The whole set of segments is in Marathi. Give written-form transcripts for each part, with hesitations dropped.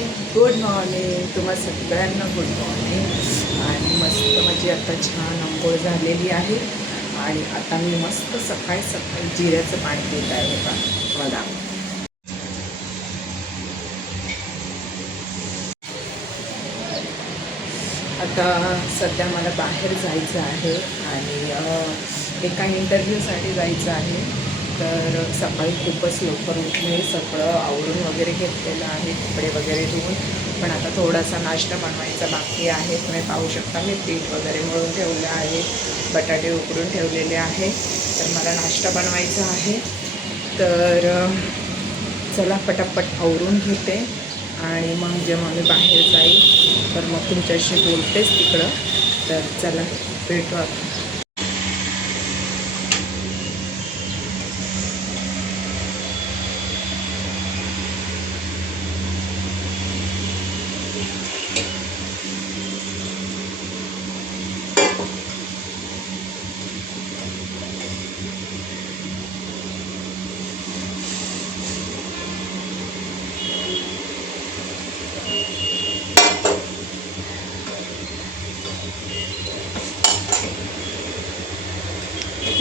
हाय, गुड मॉर्निंग. तुम्हा सगळ्यांना गुड मॉर्निंग. आणि मस्त माझी आता छान अंघोळ झालेली आहे आणि आता मी मस्त सकाळी सकाळी जिऱ्याचं पाणी पित आहे होता मला. आता सध्या मला बाहेर जायचं आहे आणि एका इंटरव्ह्यूसाठी जायचं आहे. तर सकाळी खूपच लवकर उठले, सगळं आवरून वगैरे घेतलेलं आहे, कपडे वगैरे धुवून. पण आता थोडासा नाश्ता बनवायचा बाकी आहे. तुम्ही पाहू शकता मी पीठ वगैरे मळून ठेवलं आहे, बटाटे उकडून ठेवलेले आहे. तर मला नाश्ता बनवायचा आहे. तर चला पटापट आवरून घेते आणि मग जेव्हा मी बाहेर जाईल तर मग तुमच्याशी बोलतेच तिकडं. तर चला भेटू आपण.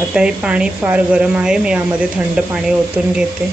आता हे पाणी फार गरम आहे, मी यामध्ये थंड पाणी ओतून घेते.